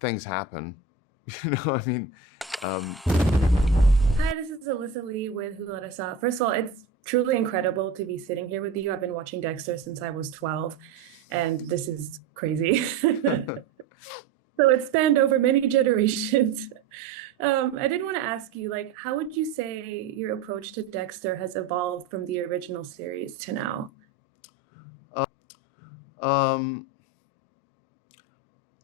things happen. You know, I mean, um, Hi, this is Alyssa Lee with Who Let Us Out. First of all, it's truly incredible to be sitting here with you. I've been watching Dexter since I was 12, and this is crazy. So it spanned over many generations. I did want to ask you, like, how would you say your approach to Dexter has evolved from the original series to now? um,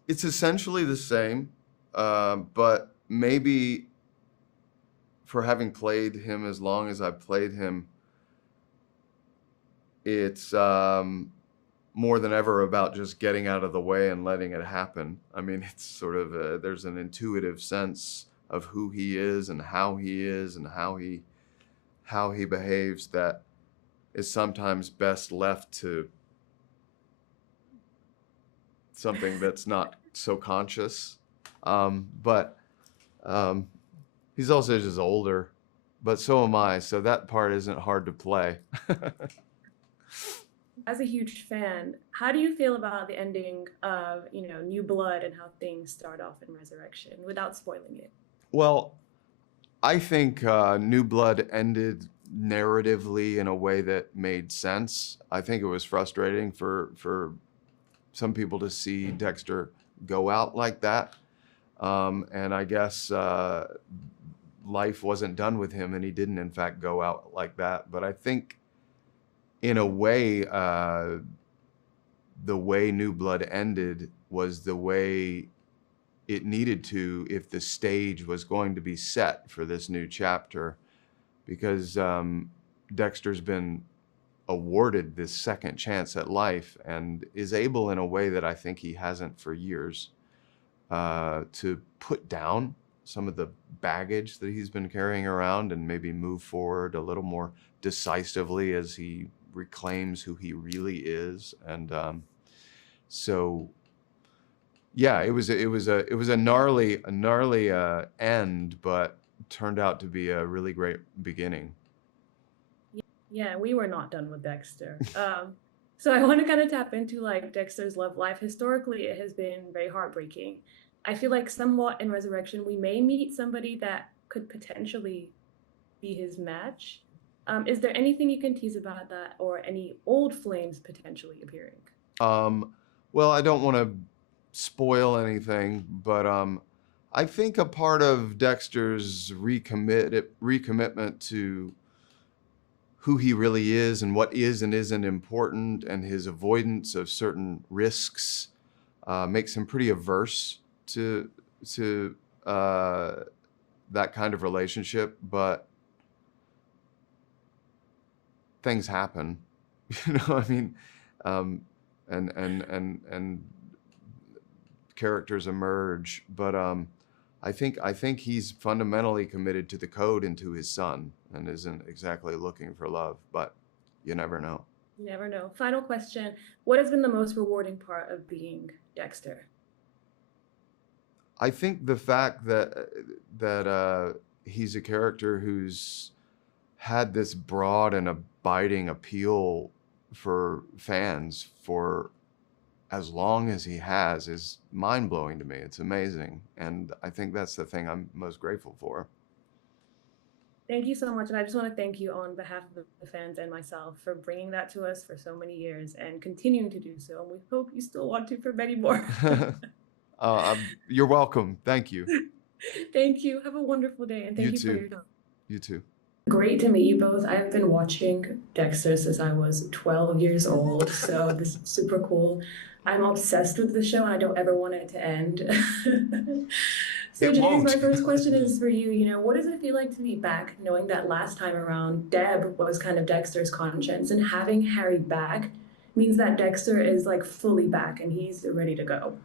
it's essentially the same, but maybe for having played him as long as I've played him, it's more than ever about just getting out of the way and letting it happen. I mean, it's sort of there's an intuitive sense of who he is and how he is and how he behaves that is sometimes best left to something that's not so conscious. But he's also just older, but so am I. So that part isn't hard to play. As a huge fan, how do you feel about the ending of, New Blood and how things start off in Resurrection without spoiling it? Well, I think New Blood ended narratively in a way that made sense. I think it was frustrating for some people to see Dexter go out like that. And I guess life wasn't done with him, and he didn't, in fact, go out like that. But I think, in a way, the way New Blood ended was the way it needed to if the stage was going to be set for this new chapter, because Dexter's been awarded this second chance at life and is able, in a way that I think he hasn't for years, to put down some of the baggage that he's been carrying around and maybe move forward a little more decisively as he reclaims who he really is. And so yeah, it was a gnarly end, but turned out to be a really great beginning. Yeah, we were not done with Dexter. So I want to kind of tap into like Dexter's love life. Historically, it has been very heartbreaking. I feel like somewhat in Resurrection, we may meet somebody that could potentially be his match. Is there anything you can tease about that or any old flames potentially appearing? Well, I don't want to spoil anything, but I think a part of Dexter's recommitment to who he really is and what is and isn't important, and his avoidance of certain risks, makes him pretty averse to that kind of relationship. But things happen, you know. I mean, and characters emerge, but I think he's fundamentally committed to the code and to his son, and isn't exactly looking for love. But you never know. You never know. Final question. What has been the most rewarding part of being Dexter? I think the fact that he's a character who's had this broad and abiding appeal for fans for as long as he has is mind-blowing to me. It's amazing. And I think that's the thing I'm most grateful for. Thank you so much. And I just want to thank you on behalf of the fans and myself for bringing that to us for so many years and continuing to do so. And we hope you still want to for many more. You're welcome. Thank you. Thank you. Have a wonderful day. And thank You you for too. your time. You too. Great to meet you both. I've been watching Dexter since I was 12 years old, so this is super cool. I'm obsessed with the show and I don't ever want it to end. So It James, won't. my first question is for you. What does it feel like to be back, knowing that last time around Deb was kind of Dexter's conscience, and having Harry back means that Dexter is like fully back and he's ready to go.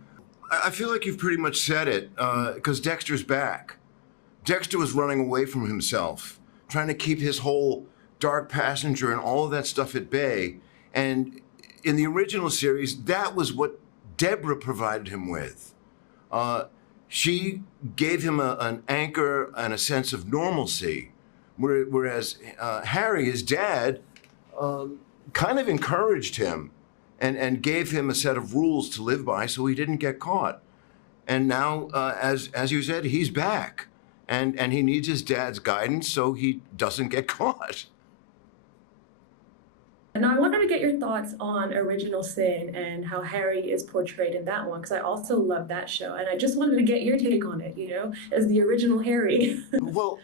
I feel like you've pretty much said it, because Dexter's back. Dexter was running away from himself, trying to keep his whole dark passenger and all of that stuff at bay. And in the original series, that was what Deborah provided him with. She gave him an anchor and a sense of normalcy, whereas Harry, his dad, kind of encouraged him and gave him a set of rules to live by so he didn't get caught. And now, as you said, he's back, and he needs his dad's guidance so he doesn't get caught. And I wanted to get your thoughts on Original Sin and how Harry is portrayed in that one, because I also love that show. And I just wanted to get your take on it, as the original Harry. Well,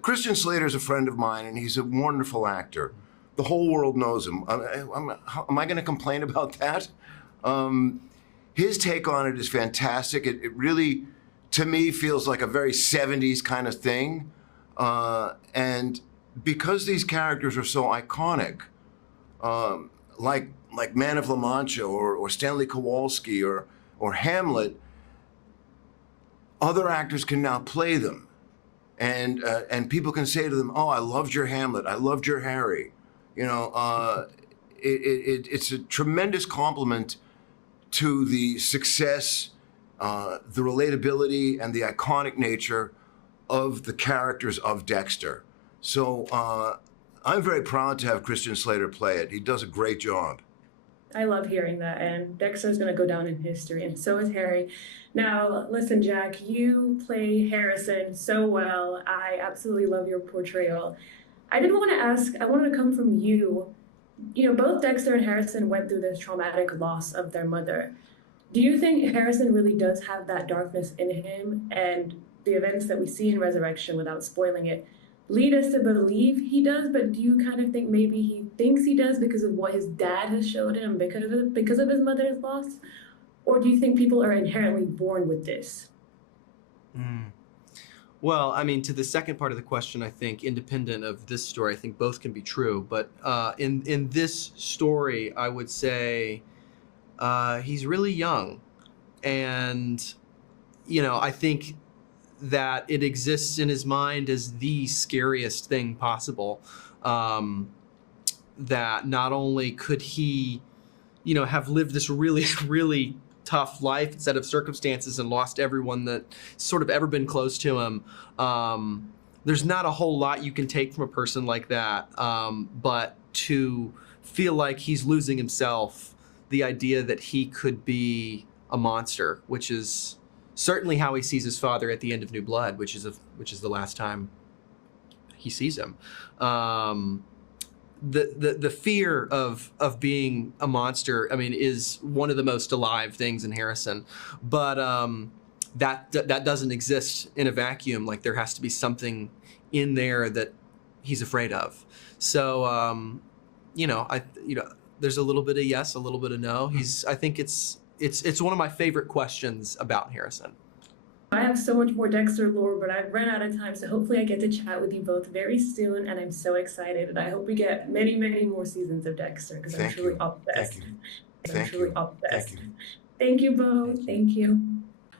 Christian Slater's a friend of mine, and he's a wonderful actor. The whole world knows him. Am I going to complain about that? His take on it is fantastic. It really, to me, feels like a very 70s kind of thing. And because these characters are so iconic, like Man of La Mancha or Stanley Kowalski or Hamlet, other actors can now play them. And people can say to them, "Oh, I loved your Hamlet. I loved your Harry." It's a tremendous compliment to the success, the relatability, and the iconic nature of the characters of Dexter. So I'm very proud to have Christian Slater play it. He does a great job. I love hearing that, and Dexter's going to go down in history, and so is Harry. Now, listen, Jack, you play Harrison so well. I absolutely love your portrayal. I did want to ask, I wanted to come from you. Both Dexter and Harrison went through this traumatic loss of their mother. Do you think Harrison really does have that darkness in him, and the events that we see in Resurrection, without spoiling it, lead us to believe he does, but do you kind of think maybe he thinks he does because of what his dad has showed him, because of his mother's loss? Or do you think people are inherently born with this? Well, I mean, to the second part of the question, I think, independent of this story, I think both can be true. But in this story, I would say he's really young. And, I think that it exists in his mind as the scariest thing possible. That not only could he, have lived this really, really tough life, set of circumstances, and lost everyone that sort of ever been close to him. There's not a whole lot you can take from a person like that. But to feel like he's losing himself, the idea that he could be a monster, which is certainly how he sees his father at the end of New Blood, which is the last time he sees him. The fear of being a monster, I mean, is one of the most alive things in Harrison. But that doesn't exist in a vacuum. Like, there has to be something in there that he's afraid of. So there's a little bit of yes, a little bit of no. I think it's one of my favorite questions about Harrison. I have so much more Dexter lore, but I've run out of time, so hopefully I get to chat with you both very soon, and I'm so excited, and I hope we get many, many more seasons of Dexter, because I'm truly obsessed. Thank you. Thank you both. Thank you.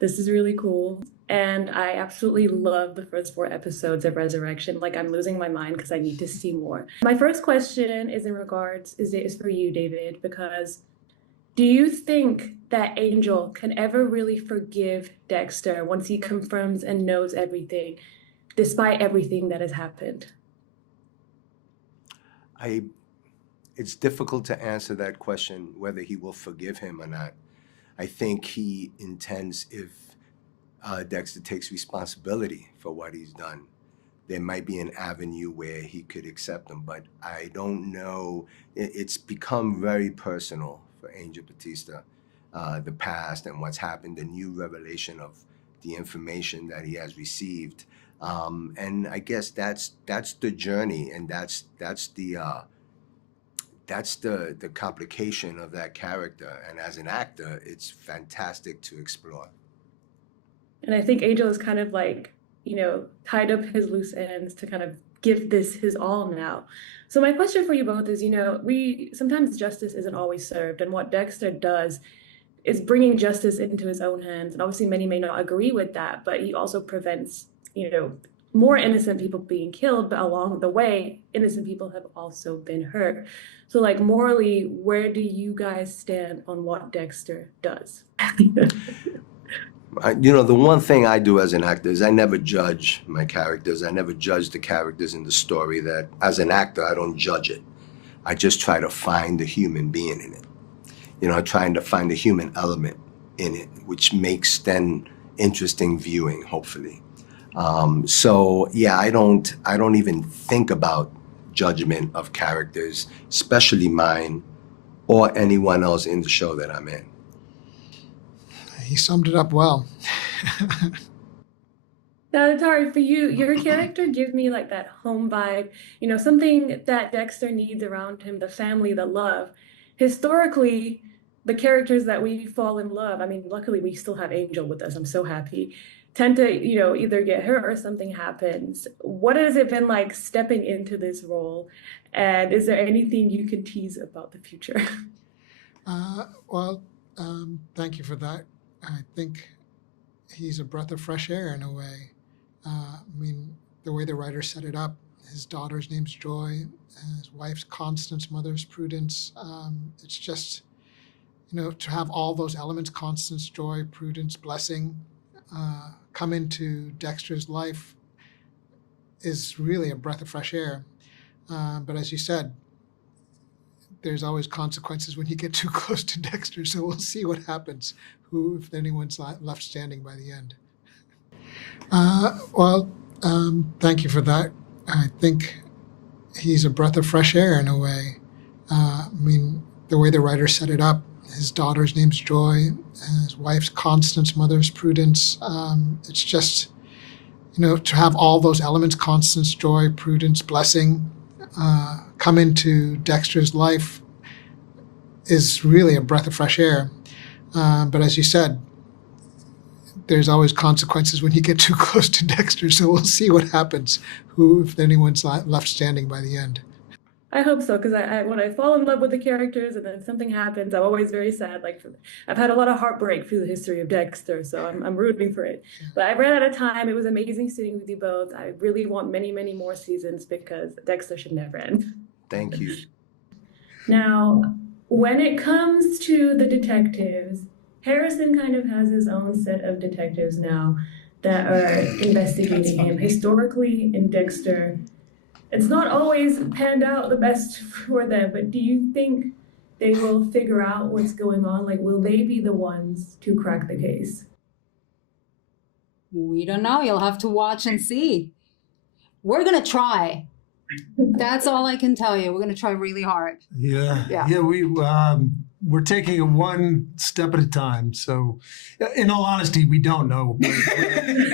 This is really cool, and I absolutely love the first 4 episodes of Resurrection. Like, I'm losing my mind because I need to see more. My first question is for you, David, because do you think that Angel can ever really forgive Dexter once he confirms and knows everything, despite everything that has happened? It's difficult to answer that question, whether he will forgive him or not. I think he intends, if Dexter takes responsibility for what he's done, there might be an avenue where he could accept him, but I don't know. It's become very personal for Angel Batista, the past and what's happened, the new revelation of the information that he has received, and I guess that's the journey, and that's the complication of that character. And as an actor, it's fantastic to explore. And I think Angel is kind of like, tied up his loose ends to kind of give this his all now. So my question for you both is, sometimes justice isn't always served, and what Dexter does is bringing justice into his own hands. And obviously many may not agree with that, but he also prevents, more innocent people being killed, but along the way, innocent people have also been hurt. So, like, morally, where do you guys stand on what Dexter does? The one thing I do as an actor is I never judge my characters. I never judge the characters in the story. That as an actor, I don't judge it. I just try to find the human being in it. Trying to find the human element in it, which makes then interesting viewing, hopefully. So yeah, I don't even think about judgment of characters, especially mine or anyone else in the show that I'm in. He summed it up well. Now, Ntare, for you, your character gives me like that home vibe, something that Dexter needs around him, the family, the love. Historically, the characters that we fall in love, I mean, luckily we still have Angel with us, I'm so happy, tend to, either get hurt or something happens. What has it been like stepping into this role? And is there anything you can tease about the future? Thank you for that. I think he's a breath of fresh air in a way. The way the writer set it up, his daughter's name's Joy, his wife's Constance, mother's Prudence. It's just, to have all those elements, Constance, Joy, Prudence, Blessing, come into Dexter's life is really a breath of fresh air. But as you said, there's always consequences when you get too close to Dexter, so we'll see what happens, if anyone's left standing by the end. Thank you for that. I think he's a breath of fresh air in a way. The way the writer set it up, his daughter's name's Joy, his wife's Constance, mother's Prudence. It's just, to have all those elements, Constance, Joy, Prudence, Blessing, come into Dexter's life is really a breath of fresh air. But as you said, there's always consequences when you get too close to Dexter, so we'll see what happens, if anyone's left standing by the end. I hope so, because when I fall in love with the characters and then something happens, I'm always very sad. I've had a lot of heartbreak through the history of Dexter, so I'm rooting for it. But I ran out of time. It was amazing sitting with you both. I really want many, many more seasons because Dexter should never end. Thank you. Now, when it comes to the detectives, Harrison kind of has his own set of detectives now that are investigating him. Historically, in Dexter, it's not always panned out the best for them, but do you think they will figure out what's going on? Will they be the ones to crack the case? We don't know. You'll have to watch and see. We're going to try. That's all I can tell you. We're going to try really hard. Yeah. We're taking it one step at a time. So, in all honesty, we don't know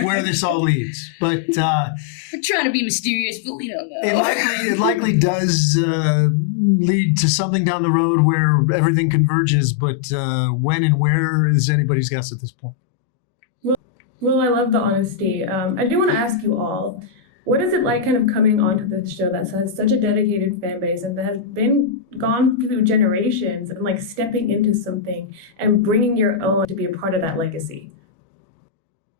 where this all leads. But we're trying to be mysterious, but we don't know. It likely does lead to something down the road where everything converges. But when and where is anybody's guess at this point. Well, I love the honesty. I do want to ask you all, what is it like kind of coming onto this show that has such a dedicated fan base and that has gone through generations and stepping into something and bringing your own to be a part of that legacy?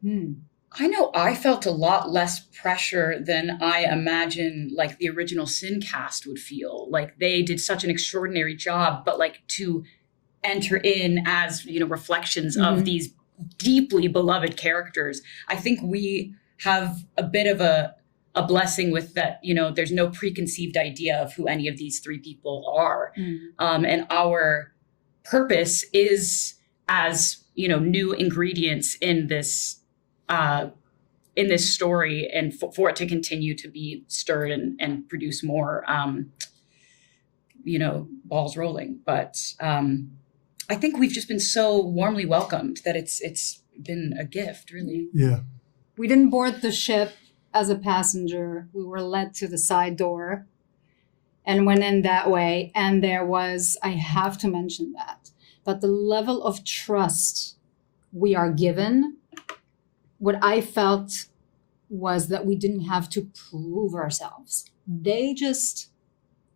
I know I felt a lot less pressure than I imagine the original Sin cast would feel. They did such an extraordinary job, but to enter in as, reflections of these deeply beloved characters, I think we have a bit of a blessing with that, there's no preconceived idea of who any of these three people are. And our purpose is as, new ingredients in this story and for it to continue to be stirred and produce more, balls rolling. But I think we've just been so warmly welcomed that it's been a gift, really. Yeah. We didn't board the ship as a passenger. We were led to the side door and went in that way. And there was, I have to mention that, but the level of trust we are given, what I felt was that we didn't have to prove ourselves. They just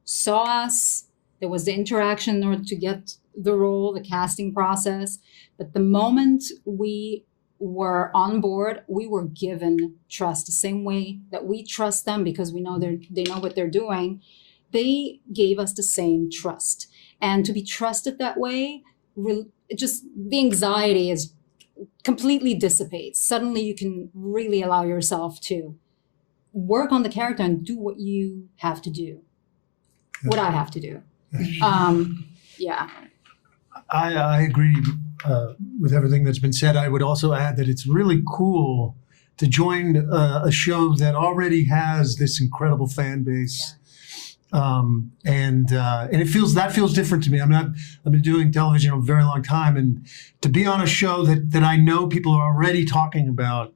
saw us. There was the interaction in order to get the role, the casting process. But the moment we were on board, we were given trust the same way that we trust them because we know they know what they're doing. They gave us the same trust. And to be trusted that way, just the anxiety is completely dissipates. Suddenly you can really allow yourself to work on the character and do what you have to do, what I have to do. Yeah. I agree with everything that's been said, I would also add that it's really cool to join a show that already has this incredible fan base. And it feels different to me. I've been doing television a very long time, and to be on a show that I know people are already talking about,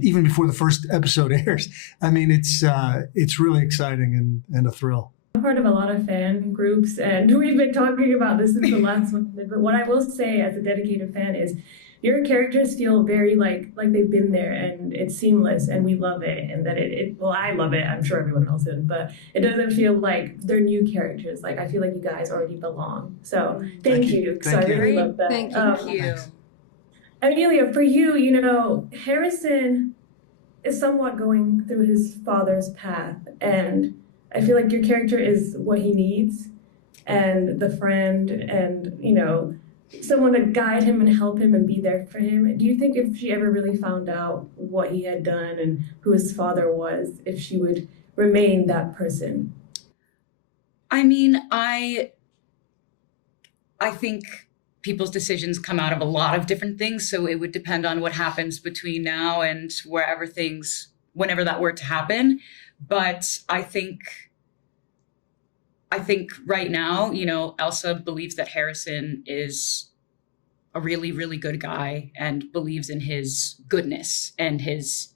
even before the first episode airs. I mean, it's really exciting and a thrill. I'm part of a lot of fan groups, and we've been talking about this since the last one. But what I will say as a dedicated fan is your characters feel very like they've been there, and it's seamless, and we love it, and that well, I love it. I'm sure everyone else did, but it doesn't feel like they're new characters. Like, I feel like you guys already belong. So thank you. So I really love that. Thank you. Emilia, for you, Harrison is somewhat going through his father's path, and I feel like your character is what he needs, and the friend, and someone to guide him and help him and be there for him. Do you think if she ever really found out what he had done and who his father was, if she would remain that person? I mean, I think people's decisions come out of a lot of different things, so it would depend on what happens between now and whenever that were to happen. But I think right now, Elsa believes that Harrison is a really, really good guy and believes in his goodness and his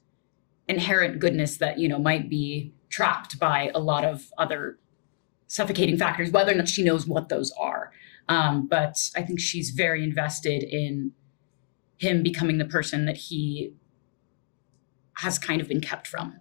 inherent goodness that, might be trapped by a lot of other suffocating factors, whether or not she knows what those are. But I think she's very invested in him becoming the person that he has kind of been kept from.